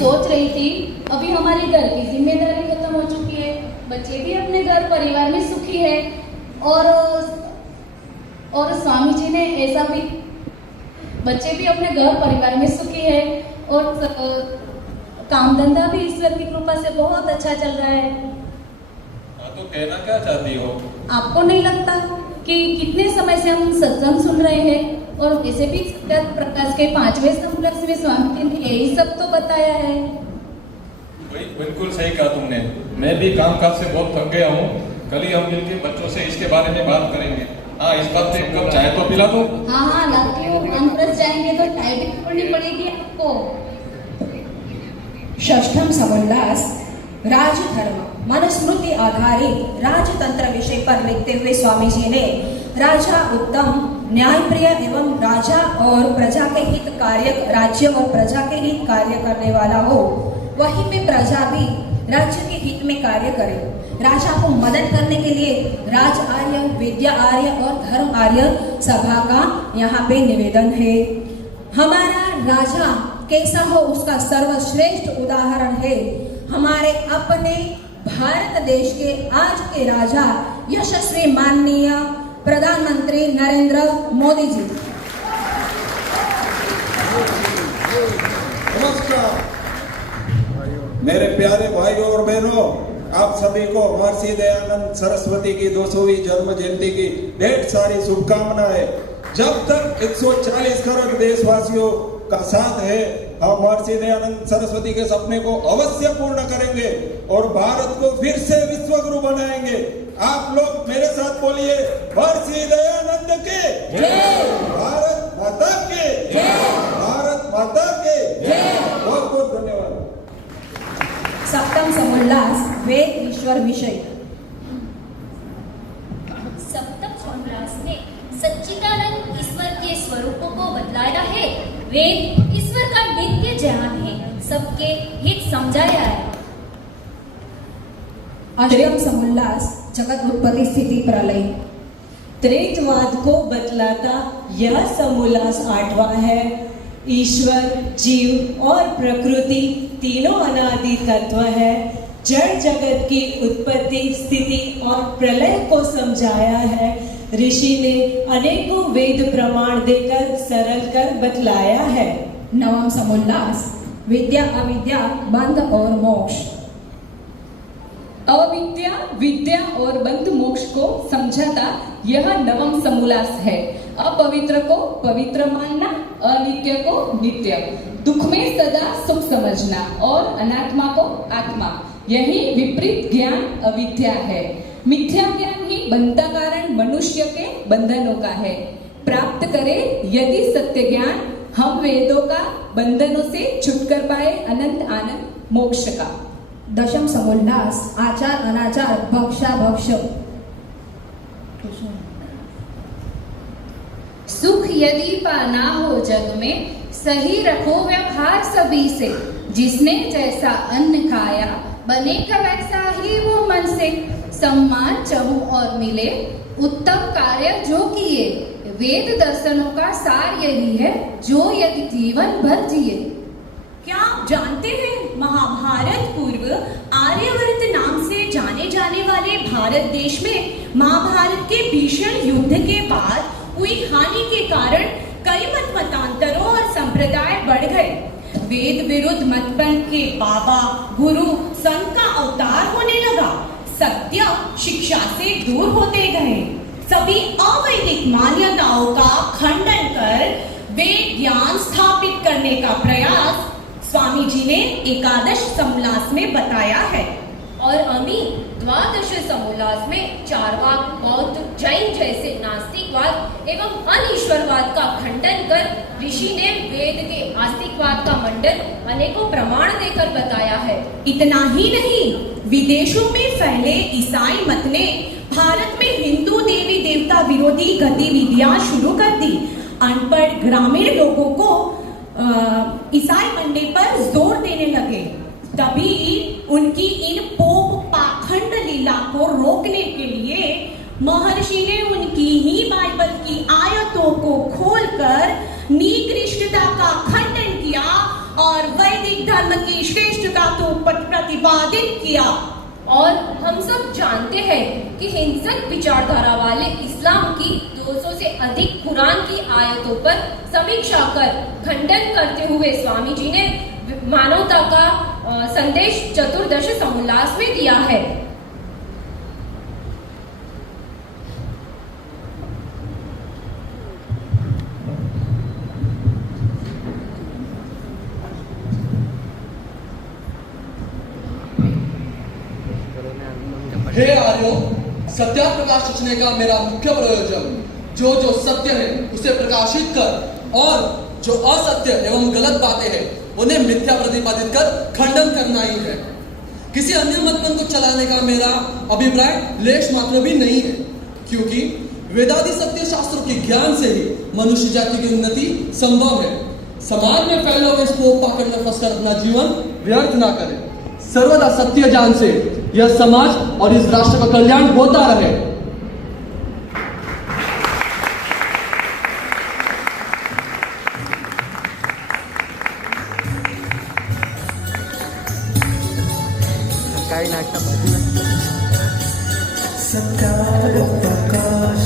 सोच रही थी, अभी हमारी घर की जिम्मेदारी खत्म हो चुकी है, बच्चे भी अपने घर परिवार में सुखी है, और स्वामी जी ने ऐसा भी, बच्चे भी अपने घर परिवार में सुखी है, और काम धंधा भी ईश्वर की कृपा से बहुत अच्छा चल रहा है। तो कहना क्या चाहती हो? आपको नहीं लगता कि कितने समय से हम सत्संग सुन रहे हैं, और वैसे भी सत्यार्थ प्रकाश के 5वें समूलक में स्वामी जी ने यही सब तो बताया है। बिल्कुल सही कहा तुमने। मैं भी कामकाज से बहुत थक गया हूँ। कल ही हम मिलकर बच्चों से इसके बारे में बात करेंगे। हाँ, इस बात से एक कप चाय तो पिला दो। हाँ, लाती हूँ। वानप्रस्थ जाएंगे तो चाय भी पीनी पड़ेगी आपको। षष्ठम समोल्लास राजधर्म मनुस्मृति आधारित राजतंत्र विषय पर लिखते हुए स्वामी जी ने राजा उत्तम, न्यायप्रिय एवं राजा और प्रजा के हित कार्य, राज्य और प्रजा के हित कार्य करने वाला हो, वहीं पे प्रजा भी राज्य के हित में कार्य करे। राजा को मदद करने के लिए राज आर्य, विद्या आर्य और धर्म आर्य सभा का यहाँ पे निवेदन है। हमारा राजा कैसा हो उसका सर्वश्रेष्ठ उदाहरण है हमारे अपने भारत देश के आज के राजा यशस्वी माननीय प्रधानमंत्री नरेंद्र मोदी जी। नमस्कार मेरे प्यारे भाइयों और बहनों, आप सभी को महर्षि दयानंद सरस्वती की 200वीं जन्म जयंती की ढेर सारी शुभकामनाएं। जब तक 140 करोड़ देशवासियों का साथ है, हम महर्षि दयानंद सरस्वती के सपने को अवश्य पूर्ण करेंगे और भारत को फिर से विश्व गुरु बनाएंगे। आप लोग मेरे साथ बोलिए, महर्षि दयानंद के जय, भारत माता के जय, भारत माता के जय। बहुत बहुत धन्यवाद। सप्तम समोल्लास वेद ईश्वर विषय। सप्तम समोल्लास ने सच्चिदानंद ईश्वर के स्वरूपों को बतलाया है। वेद ईश्वर का नित्य ज्ञान है, सबके हित समझाया है। अष्टम समोल्लास जगत उत्पत्ति स्थिति प्रलय। त्रेतवाद को बतलाता यह समोल्लास 8वां है। ईश्वर, जीव और प्रकृति तीनों अनादि तत्व है। जड़ जगत की उत्पत्ति, स्थिति और प्रलय को समझाया है। ऋषि ने अनेकों वेद प्रमाण देकर सरल कर बतलाया है। नवम समोल्लास विद्या अविद्या बंध और मोक्ष। अविद्या, विद्या और बंध मोक्ष को समझाता यह नवम समोल्लास है। अपवित्र को पवित्र मानना, अनित्य को नित्य, दुख में सदा सुख समझना और अनात्मा को आत्मा, यही विपरीत ज्ञान अविद्या है। मिथ्या ज्ञान ही बनता कारण मनुष्य के बंधनों का है। प्राप्त करे यदि सत्य ज्ञान, हम वेदों का बंधनों से छुट कर पाए अनंत आनंद मोक्ष का। दशम समोल्लास आचार अनाचार भक्षा भक्ष। सुख यदि पाना हो जग में, सही रखो व्यवहार सभी से। जिसने जैसा अन्न खाया, बनेगा वैसा ही वो मन से। सम्मान चाहूं और मिले, उत्तम कार्य जो किए। वेद दर्शनों का सार यही है, जो यदि जीवन भर जिए। क्या आप जानते हैं, महाभारत पूर्व आर्यवर्त नाम से जाने जाने वाले भारत देश में महाभारत के भीषण युद्ध के बाद हुई हानि के कारण कई मत मतांतरों और संप्रदाय बढ़ गए। वेद विरुद्ध मतपंथ के बाबा, गुरु, संत का अवतार होने लगा। सत्य शिक्षा से दूर होते गए। सभी अवैदिक मान्यताओं का खंडन कर वेद ज्ञान स्थापित करने का प्रयास स्वामी जी ने एकादश समोल्लास में बताया है। और अमी द्वादश समोल्लास में चारवाक, बौद्ध, जैन जैसे नास्तिकवाद एवं अनीश्वरवाद का खंडन कर ऋषि ने वेद के आस्तिकवाद का मंडन अनेकों प्रमाण देकर बताया है। इतना ही नहीं, विदेशों में फैले ईसाई मत ने भारत में हिंदू देवी देवता विरोधी गतिविधियां शुरू कर दी। अनपढ़ ग्रामीण लोगों को ईसाई बनने पर जोर देने लगे। तभी उनकी इन पोप पाखंड लीला को रोकने के लिए महर्षि ने उनकी ही बाइबल की आयतों को खोलकर निकृष्टता का खंडन किया और वैदिक धर्म धर्म की श्रेष्ठता को प्रतिपादित किया। और हम सब जानते हैं कि हिंसक विचारधारा वाले इस्लाम की 200 से अधिक कुरान की आयतों पर समीक्षा कर खंडन करते हुए स्वामी जी ने मानवता का संदेश चतुर्दश समोल्लास में दिया है। हे आर्यों, सत्याप्रकाश रचने का मेरा मुख्य प्रयोजन जो जो सत्य है उसे प्रकाशित कर और जो असत्य एवं गलत बातें हैं उन्हें मिथ्या प्रतिपादित कर खंडन करना ही है। किसी अन्य मतपंथ को चलाने का मेरा अभिप्राय लेश मात्र भी नहीं है, क्योंकि वेदादि सत्य शास्त्रों के ज्ञान से ही मनुष्य जाति की उन्नति संभव है। समाज में फैले हुए स्पोक पाकड़ में फंसकर अपना जीवन व्यर्थ ना करें। सर्वदा सत्य ज्ञान से यह समाज और इस राष्ट्र का कल्याण होता रहे। सत्याग्रह प्रकाश